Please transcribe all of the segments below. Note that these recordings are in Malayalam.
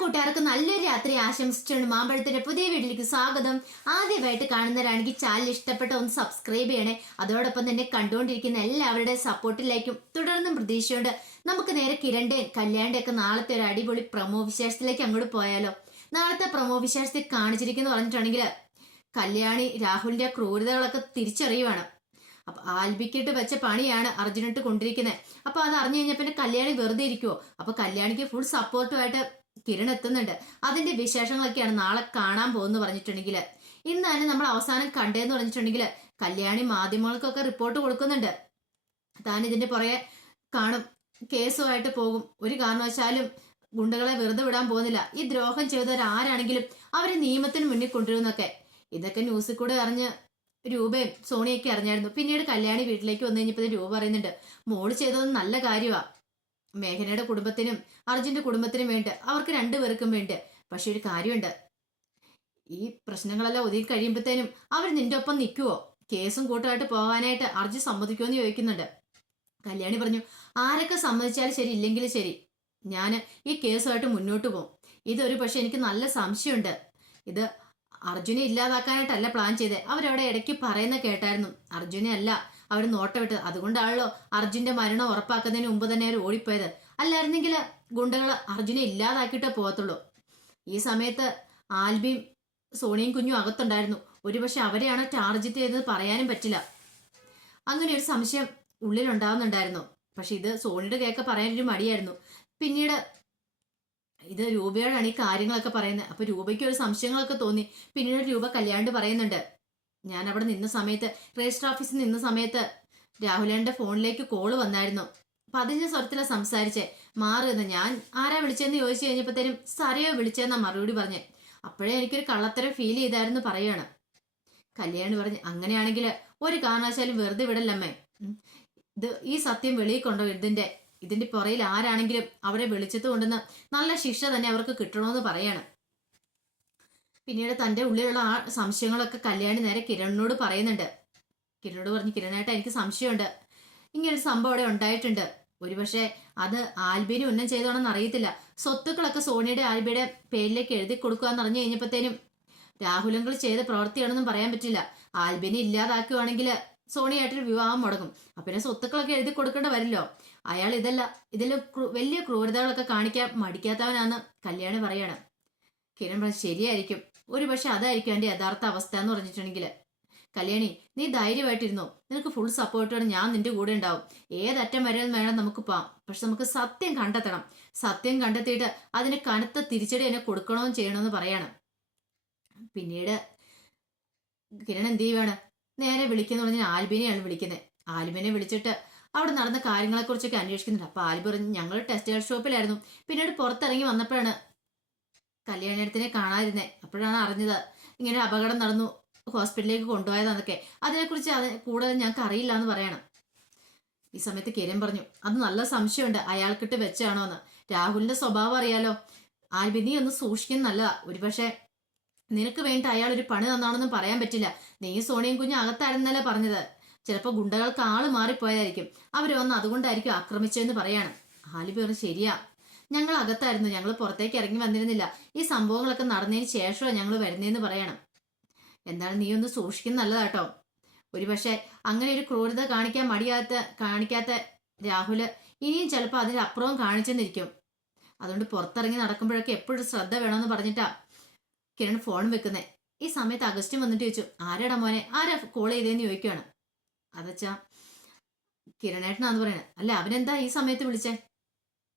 കൂട്ടുകാർക്ക് നല്ലൊരു രാത്രി ആശംസിച്ചുകൊണ്ട് മാമ്പഴത്തിന്റെ പുതിയ വീട്ടിലേക്ക് സ്വാഗതം. ആദ്യമായിട്ട് കാണുന്നവരാണെങ്കിൽ ചാനൽ ഇഷ്ടപ്പെട്ട ഒന്ന് സബ്സ്ക്രൈബ് ചെയ്യണേ. അതോടൊപ്പം തന്നെ കണ്ടുകൊണ്ടിരിക്കുന്ന എല്ലാവരുടെ സപ്പോർട്ടിലേക്കും തുടർന്നും പ്രതീക്ഷയുണ്ട്. നമുക്ക് നേരെ കിരണിന്റെ കല്യാണിന്റെ ഒക്കെ നാളത്തെ ഒരു അടിപൊളി പ്രൊമോ വിശേഷത്തിലേക്ക് അങ്ങോട്ട് പോയാലോ. നാളത്തെ പ്രൊമോ വിശേഷത്തിൽ കാണിച്ചിരിക്കുന്നു പറഞ്ഞിട്ടുണ്ടെങ്കിൽ കല്യാണി രാഹുലിന്റെ ക്രൂരതകളൊക്കെ തിരിച്ചറിയുവാണ്. അപ്പൊ ആൽബിക്കിട്ട് വെച്ച പണിയാണ് അർജുനിട്ട് കൊണ്ടിരിക്കുന്നത്. അപ്പൊ അത് അറിഞ്ഞു കഴിഞ്ഞാൽ പിന്നെ കല്യാണി വെറുതെ ഇരിക്കുവോ? അപ്പൊ കല്യാണിക്ക് ഫുൾ സപ്പോർട്ടുമായിട്ട് കിരൺ എത്തുന്നുണ്ട്. അതിന്റെ വിശേഷങ്ങളൊക്കെയാണ് നാളെ കാണാൻ പോകുന്നു പറഞ്ഞിട്ടുണ്ടെങ്കിൽ. ഇന്ന് തന്നെ നമ്മൾ അവസാനം കണ്ടേന്ന് പറഞ്ഞിട്ടുണ്ടെങ്കിൽ കല്യാണി മാധ്യമങ്ങൾക്കൊക്കെ റിപ്പോർട്ട് കൊടുക്കുന്നുണ്ട്. താൻ ഇതിന്റെ പുറകെ കാണും, കേസുമായിട്ട് പോകും, ഒരു കാരണവശാലും ഗുണ്ടകളെ വെറുതെ വിടാൻ പോകുന്നില്ല, ഈ ദ്രോഹം ചെയ്തവരാരാണെങ്കിലും അവരെ നിയമത്തിന് മുന്നിൽ കൊണ്ടുവരുന്നൊക്കെ. ഇതൊക്കെ ന്യൂസിൽ കൂടെ അറിഞ്ഞ് രൂപയും സോണിയൊക്കെ അറിഞ്ഞായിരുന്നു. പിന്നീട് കല്യാണി വീട്ടിലേക്ക് വന്നു കഴിഞ്ഞപ്പോൾ രൂപ പറയുന്നുണ്ട്, മോള് ചെയ്തത് നല്ല കാര്യമാ, മേഘനയുടെ കുടുംബത്തിനും അർജുന്റെ കുടുംബത്തിനും വേണ്ടി, അവർക്ക് രണ്ടുപേർക്കും വേണ്ടി. പക്ഷെ ഒരു കാര്യമുണ്ട്, ഈ പ്രശ്നങ്ങളെല്ലാം ഒതുങ്ങി കഴിയുമ്പോഴത്തേനും അവർ നിന്റെ ഒപ്പം നിൽക്കുവോ? കേസും കൂട്ടമായിട്ട് പോകാനായിട്ട് അർജുൻ സമ്മതിക്കുമോ എന്ന് ചോദിക്കുന്നുണ്ട്. കല്യാണി പറഞ്ഞു, ആരൊക്കെ സമ്മതിച്ചാലും ശരി, ഇല്ലെങ്കിലും ശരി, ഞാൻ ഈ കേസുമായിട്ട് മുന്നോട്ട് പോകും. ഇതൊരു പക്ഷെ എനിക്ക് നല്ല സംശയമുണ്ട്, ഇത് അർജുനെ ഇല്ലാതാക്കാനായിട്ടല്ല പ്ലാൻ ചെയ്തത്. അവരവിടെ ഇടയ്ക്ക് പറയുന്ന കേട്ടായിരുന്നു അർജുനെ അല്ല അവർ നോട്ടമിട്ടത്. അതുകൊണ്ടാണല്ലോ അർജുന്റെ മരണം ഉറപ്പാക്കുന്നതിന് മുമ്പ് തന്നെ അവർ ഓടിപ്പോയത്. അല്ലായിരുന്നെങ്കിൽ ഗുണ്ടകൾ അർജുനെ ഇല്ലാതാക്കിയിട്ടേ പോകത്തുള്ളൂ. ഈ സമയത്ത് ആൽബിയും സോണിയും കുഞ്ഞും അകത്തുണ്ടായിരുന്നു. ഒരുപക്ഷെ അവരെയാണ് ടാർഗറ്റ് ചെയ്തത് പറയാനും പറ്റില്ല. അങ്ങനെ ഒരു സംശയം ഉള്ളിലുണ്ടാവുന്നുണ്ടായിരുന്നു. പക്ഷെ ഇത് സോണിയുടെ കേക്ക് പറയാനൊരു മടിയായിരുന്നു. പിന്നീട് ഇത് രൂപയോടാണ് ഈ കാര്യങ്ങളൊക്കെ പറയുന്നത്. അപ്പൊ രൂപയ്ക്ക് ഒരു സംശയങ്ങളൊക്കെ തോന്നി. പിന്നീട് രൂപ കല്യാണ്ട് പറയുന്നുണ്ട്, ഞാൻ അവിടെ നിന്ന സമയത്ത്, രജിസ്റ്റർ ഓഫീസിൽ നിന്ന സമയത്ത് രാഹുലേന്റെ ഫോണിലേക്ക് കോള് വന്നായിരുന്നു. പതിഞ്ഞ സ്വരത്തില സംസാരിച്ചേ, മാറുമെന്ന്. ഞാൻ ആരാ വിളിച്ചെന്ന് ചോദിച്ചു കഴിഞ്ഞപ്പോഴത്തേനും സരയോ വിളിച്ചെന്നാ മറുപടി പറഞ്ഞേ. അപ്പോഴേ എനിക്കൊരു കള്ളത്തരം ഫീൽ ചെയ്തായിരുന്നു പറയാണ്. കല്യാണി പറഞ്ഞ്, അങ്ങനെയാണെങ്കിൽ ഒരു കാരണവശാലും വെറുതെ വിടല്ലമ്മേ, ഇത് ഈ സത്യം വെളിയിൽ കൊണ്ടോ, ഇതിന്റെ പുറയിൽ ആരാണെങ്കിലും അവരെ വിളിച്ചത് കൊണ്ടുവന്ന് നല്ല ശിക്ഷ തന്നെ അവർക്ക് കിട്ടണമെന്ന് പറയാണ്. പിന്നീട് തന്റെ ഉള്ളിലുള്ള ആ സംശയങ്ങളൊക്കെ കല്യാണി നേരെ കിരണിനോട് പറയുന്നുണ്ട്. കിരണിനോട് പറഞ്ഞു, കിരണായിട്ട് എനിക്ക് സംശയമുണ്ട്, ഇങ്ങനൊരു സംഭവം അവിടെ ഉണ്ടായിട്ടുണ്ട്. ഒരുപക്ഷെ അത് ആൽബിനെ ഉന്നം ചെയ്തോണെന്ന് അറിയത്തില്ല. സ്വത്തുക്കളൊക്കെ സോണിയുടെ ആൽബിയുടെ പേരിലേക്ക് എഴുതി കൊടുക്കുക എന്ന് അറിഞ്ഞു കഴിഞ്ഞപ്പോഴത്തേനും രാഹുലങ്ങൾ ചെയ്ത പ്രവൃത്തിയാണെന്നും പറയാൻ പറ്റില്ല. ആൽബിനെ ഇല്ലാതാക്കുകയാണെങ്കിൽ സോണിയായിട്ടൊരു വിവാഹം മുടങ്ങും. പിന്നെ സ്വത്തുക്കളൊക്കെ എഴുതി കൊടുക്കേണ്ട വരില്ലോ. അയാൾ ഇതിൽ വലിയ ക്രൂരതകളൊക്കെ കാണിക്കാൻ മടിക്കാത്തവനാന്ന് കല്യാണി പറയാണ്. കിരൺ പറഞ്ഞു, ശരിയായിരിക്കും, ഒരു പക്ഷെ അതായിരിക്കും എന്റെ യഥാർത്ഥ അവസ്ഥ എന്ന് പറഞ്ഞിട്ടുണ്ടെങ്കിൽ. കല്യാണി, നീ ധൈര്യമായിട്ടിരുന്നോ, നിനക്ക് ഫുൾ സപ്പോർട്ടോടെ ഞാൻ നിന്റെ കൂടെ ഉണ്ടാവും. ഏതറ്റം വരെ വേണം നമുക്ക് പോവാം. പക്ഷെ നമുക്ക് സത്യം കണ്ടെത്തണം. സത്യം കണ്ടെത്തിയിട്ട് അതിന് കനത്ത തിരിച്ചടി എന്നെ കൊടുക്കണമെന്ന് ചെയ്യണമെന്ന് പറയാണ്. പിന്നീട് കിരൺ എന്ത് ചെയ്യുവാണ്, നേരെ വിളിക്കുന്ന പറഞ്ഞാൽ ആൽബിനെയാണ് വിളിക്കുന്നത്. ആൽബിനെ വിളിച്ചിട്ട് അവിടെ നടന്ന കാര്യങ്ങളെക്കുറിച്ചൊക്കെ അന്വേഷിക്കുന്നുണ്ട്. അപ്പൊ ആൽബി പറഞ്ഞു, ഞങ്ങൾ ടെക്സ്റ്റൈൽ ഷോപ്പിലായിരുന്നു. പിന്നീട് പുറത്തിറങ്ങി വന്നപ്പോഴാണ് കല്യാണത്തിനെ കാണാതിരുന്നേ. അപ്പോഴാണ് അറിഞ്ഞത് ഇങ്ങനെ അപകടം നടന്നു, ഹോസ്പിറ്റലിലേക്ക് കൊണ്ടുപോയതാന്നൊക്കെ. അതിനെക്കുറിച്ച് കൂടുതൽ ഞങ്ങൾക്ക് അറിയില്ല എന്ന് പറയണം. ഈ സമയത്ത് കിരൺ പറഞ്ഞു, അത് നല്ല സംശയമുണ്ട്, അയാൾക്കിട്ട് വെച്ചാണോ എന്ന്. രാഹുലിന്റെ സ്വഭാവം അറിയാലോ. ആൽബി, നീ ഒന്ന് സൂക്ഷിക്കുന്ന നല്ലതാ. ഒരുപക്ഷെ നിനക്ക് വേണ്ടി അയാൾ ഒരു പണി തന്നാണെന്നും പറയാൻ പറ്റില്ല. നീ സോണിയും കുഞ്ഞും അകത്തായിരുന്നല്ലേ പറഞ്ഞത്. ചിലപ്പോൾ ഗുണ്ടകൾക്ക് ആള് മാറിപ്പോയതായിരിക്കും, അവര് വന്ന് അതുകൊണ്ടായിരിക്കും ആക്രമിച്ചതെന്ന് പറയാണ്. ആൽബി പറഞ്ഞു, ശരിയാ, ഞങ്ങൾ അകത്തായിരുന്നു, ഞങ്ങൾ പുറത്തേക്ക് ഇറങ്ങി വന്നിരുന്നില്ല. ഈ സംഭവങ്ങളൊക്കെ നടന്നതിന് ശേഷമാണ് ഞങ്ങൾ വരുന്നതെന്ന് പറയണം. എന്താണ്, നീ ഒന്ന് സൂക്ഷിക്കുന്ന നല്ലതാട്ടോ. ഒരുപക്ഷെ അങ്ങനെ ഒരു ക്രൂരത കാണിക്കാത്ത രാഹുല് ഇനിയും ചിലപ്പോൾ അതിനപ്പുറവും കാണിച്ചെന്നിരിക്കും. അതുകൊണ്ട് പുറത്തിറങ്ങി നടക്കുമ്പോഴൊക്കെ എപ്പോഴും ശ്രദ്ധ വേണമെന്ന് പറഞ്ഞിട്ടാ കിരൺ ഫോൺ വെക്കുന്നേ. ഈ സമയത്ത് അഗസ്റ്റും വന്നിട്ട് ചോദിച്ചു, ആരാടാ മോനെ, ആരാ കോൾ ചെയ്തേന്ന് ചോദിക്കുകയാണ്. അതച്ചാ കിരണേട്ടനാന്ന് പറയണേ. അല്ല, അവനെന്താ ഈ സമയത്ത് വിളിച്ചേ?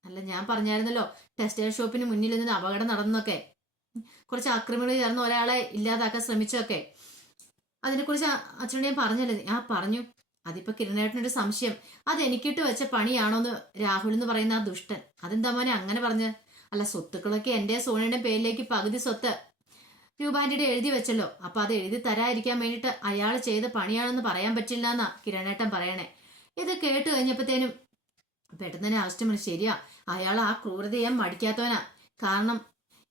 അല്ല, ഞാൻ പറഞ്ഞായിരുന്നല്ലോ ടെക്സ്റ്റൈൽ ഷോപ്പിന് മുന്നിൽ നിന്ന് അപകടം നടന്നൊക്കെ, കുറച്ച് ആക്രമികൾ ചേർന്ന് ഒരാളെ ഇല്ലാതാക്കാൻ ശ്രമിച്ചൊക്കെ. അതിനെക്കുറിച്ച് അച്ഛനോട് ഞാൻ പറഞ്ഞല്ലേ? ആ പറഞ്ഞു. അതിപ്പോ കിരണേട്ടനൊരു സംശയം, അത് എനിക്കിട്ട് വെച്ച പണിയാണോന്ന് രാഹുൽ എന്ന് പറയുന്ന ആ ദുഷ്ടൻ. അതെന്താ മോനെ അങ്ങനെ പറഞ്ഞ്? അല്ല, സ്വത്തുക്കളൊക്കെ എന്റെ സോണിയുടെ പേരിലേക്ക് പകുതി സ്വത്ത് രൂപാന്റെ എഴുതി വെച്ചല്ലോ. അപ്പൊ അത് എഴുതി തരാതിരിക്കാൻ വേണ്ടിയിട്ട് അയാൾ ചെയ്ത പണിയാണെന്ന് പറയാൻ പറ്റില്ല എന്നാ കിരണേട്ടൻ പറയണേ. ഇത് കേട്ട് കഴിഞ്ഞപ്പോഴത്തേനും പെട്ടെന്ന് തന്നെ ആവശ്യം, ശരിയാ, അയാൾ ആ ക്രൂരത ചെയ്യാൻ മടിക്കാത്തവനാ. കാരണം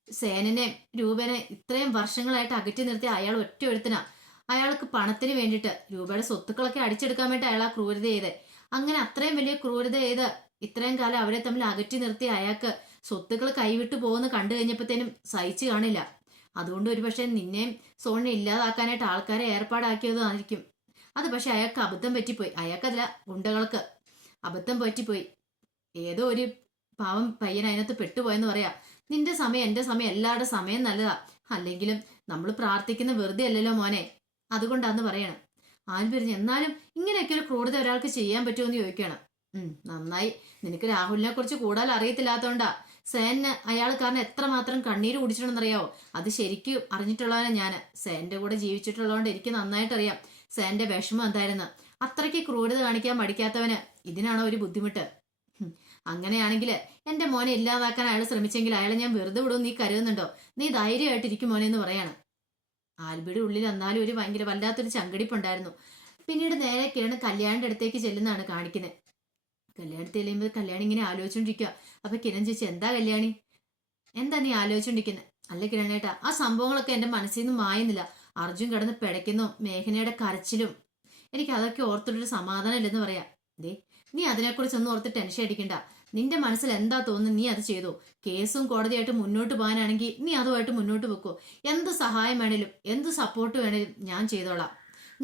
സേനനെ രൂപനെ ഇത്രയും വർഷങ്ങളായിട്ട് അകറ്റി നിർത്തി അയാൾ ഒറ്റ എഴുത്തിനാ. അയാൾക്ക് പണത്തിന് വേണ്ടിയിട്ട് രൂപയുടെ സ്വത്തുക്കളൊക്കെ അടിച്ചെടുക്കാൻ വേണ്ടി അയാൾ ആ ക്രൂരത ചെയ്തേ. അങ്ങനെ അത്രയും വലിയ ക്രൂരത ചെയ്ത് ഇത്രയും കാലം അവരെ തമ്മിൽ അകറ്റി നിർത്തി അയാൾക്ക് സ്വത്തുക്കൾ കൈവിട്ടു പോകുന്ന കണ്ടു കഴിഞ്ഞപ്പോഴത്തേനും സഹിച്ചു കാണില്ല. അതുകൊണ്ട് ഒരുപക്ഷെ നിന്നെയും സോണിനെ ഇല്ലാതാക്കാനായിട്ട് ആൾക്കാരെ ഏർപ്പാടാക്കിയതായിരിക്കും. അത് പക്ഷെ അയാൾക്ക് അബദ്ധം പറ്റിപ്പോയി. അയാൾക്കല്ല, ഗുണ്ടകൾക്ക് അബദ്ധം പറ്റിപ്പോയി. ഏതോ ഒരു പാവം പയ്യൻ അതിനകത്ത് പെട്ടുപോയെന്ന് പറയാ. നിന്റെ സമയം എന്റെ സമയം എല്ലാവരുടെ സമയം നല്ലതാ. അല്ലെങ്കിലും നമ്മൾ പ്രാർത്ഥിക്കുന്ന വെറുതെ അല്ലല്ലോ മോനെ, അതുകൊണ്ടാന്ന് പറയണം. ആൽബി പറഞ്ഞു, എന്നാലും ഇങ്ങനെയൊക്കെ ഒരു ക്രൂരത ഒരാൾക്ക് ചെയ്യാൻ പറ്റുമോ എന്ന് ചോദിക്കണം. നന്നായി, നിനക്ക് രാഹുലിനെ കുറിച്ച് കൂടുതൽ അറിയത്തില്ലാത്തോണ്ടാ. സേന് അയാൾ കാരണം എത്രമാത്രം കണ്ണീര് കുടിച്ചിട്ടുണ്ടെന്നറിയാവോ? അത് ശരിക്കും അറിഞ്ഞിട്ടുള്ളവനാ ഞാൻ. സേന്റെ കൂടെ ജീവിച്ചിട്ടുള്ളതുകൊണ്ട് എനിക്ക് നന്നായിട്ടറിയാം സേന്റെ വിഷമം എന്തായിരുന്നു. അത്രയ്ക്ക് ക്രൂരത കാണിക്കാൻ മടിക്കാത്തവന് ഇതിനാണോ ഒരു ബുദ്ധിമുട്ട്? അങ്ങനെയാണെങ്കിൽ എന്റെ മോനെ ഇല്ലാതാക്കാൻ അയാൾ ശ്രമിച്ചെങ്കിൽ അയാളെ ഞാൻ വെറുതെ വിടും നീ കരുതുന്നുണ്ടോ? നീ ധൈര്യമായിട്ടിരിക്കും മോനെ എന്ന് പറയാണ്. ആൽബിയുടെ ഉള്ളിൽ എന്നാലും ഒരു ഭയങ്കര വല്ലാത്തൊരു ചങ്കടിപ്പുണ്ടായിരുന്നു. പിന്നീട് നേരെ കിരൺ കല്യാണിന്റെ അടുത്തേക്ക് ചെല്ലുന്നതാണ് കാണിക്കുന്നത്. കല്യാണത്തിൽ ചെല്ലുമ്പോൾ കല്യാണി ഇങ്ങനെ ആലോചിച്ചോണ്ടിരിക്കുക. അപ്പൊ കിരൺ ചോദിച്ചു, എന്താ കല്യാണി, എന്താ നീ ആലോചിച്ചോണ്ടിരിക്കുന്നത്? അല്ല കിരണേട്ടാ, ആ സംഭവങ്ങളൊക്കെ എന്റെ മനസ്സിൽ നിന്ന് മായുന്നില്ല. അർജുൻ കിടന്ന് പിടയ്ക്കുന്നു, മേഘനയുടെ കരച്ചിലും, എനിക്ക് അതൊക്കെ ഓർത്തിട്ടൊരു സമാധാനം ഇല്ലെന്ന് പറയാം. ദേ, നീ അതിനെക്കുറിച്ചൊന്നും ഓർത്ത് ടെൻഷൻ അടിക്കണ്ട. നിന്റെ മനസ്സിൽ എന്താ തോന്നുന്നു നീ അത് ചെയ്തു. കേസും കോടതിയായിട്ട് മുന്നോട്ട് പോകാനാണെങ്കിൽ നീ അതുമായിട്ട് മുന്നോട്ട് വെക്കൂ. എന്ത് സഹായം വേണേലും എന്ത് സപ്പോർട്ട് വേണേലും ഞാൻ ചെയ്തോളാം.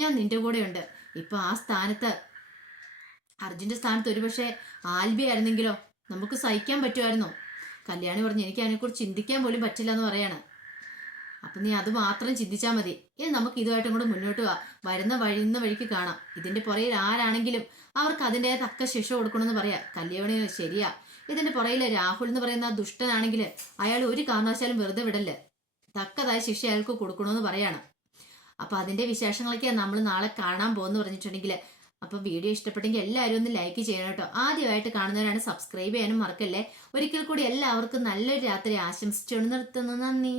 ഞാൻ നിന്റെ കൂടെ ഉണ്ട്. ഇപ്പൊ ആ സ്ഥാനത്ത്, അർജുന്റെ സ്ഥാനത്ത് ഒരുപക്ഷെ ആൽബി ആയിരുന്നെങ്കിലോ നമുക്ക് സഹിക്കാൻ പറ്റുമായിരുന്നോ? കല്യാണി പറഞ്ഞു, എനിക്ക് അതിനെക്കുറിച്ച് ചിന്തിക്കാൻ പോലും പറ്റില്ല എന്ന് പറയാണ്. അപ്പൊ നീ അത് മാത്രം ചിന്തിച്ചാൽ മതി. ഇനി നമുക്ക് ഇതുമായിട്ടും കൂടെ മുന്നോട്ട് പോവാ. വരുന്ന വഴിക്ക് കാണാം. ഇതിന്റെ പുറയിൽ ആരാണെങ്കിലും അവർക്ക് അതിൻ്റെ തക്ക ശിക്ഷ കൊടുക്കണമെന്ന് പറയാ. കല്യാണി ശരിയാ. ഇതിന്റെ പുറയിലെ രാഹുൽ എന്ന് പറയുന്ന ആ ദുഷ്ടനാണെങ്കിൽ അയാൾ ഒരു കാരണവശാലും വെറുതെ വിടല്ലേ. തക്കതായ ശിക്ഷ അയാൾക്ക് കൊടുക്കണമെന്ന് പറയാണ്. അപ്പൊ അതിന്റെ വിശേഷങ്ങളൊക്കെയാണ് നമ്മൾ നാളെ കാണാൻ പോകുന്നു പറഞ്ഞിട്ടുണ്ടെങ്കിൽ. അപ്പൊ വീഡിയോ ഇഷ്ടപ്പെട്ടെങ്കിൽ എല്ലാവരും ഒന്ന് ലൈക്ക് ചെയ്യണം കേട്ടോ. ആദ്യമായിട്ട് കാണുന്നവരാണ് സബ്സ്ക്രൈബ് ചെയ്യാനും മറക്കല്ലേ. ഒരിക്കൽ കൂടി എല്ലാവർക്കും നല്ലൊരു രാത്രി ആശംസിച്ചുകൊണ്ട് നിർത്തുന്നു. നന്ദി.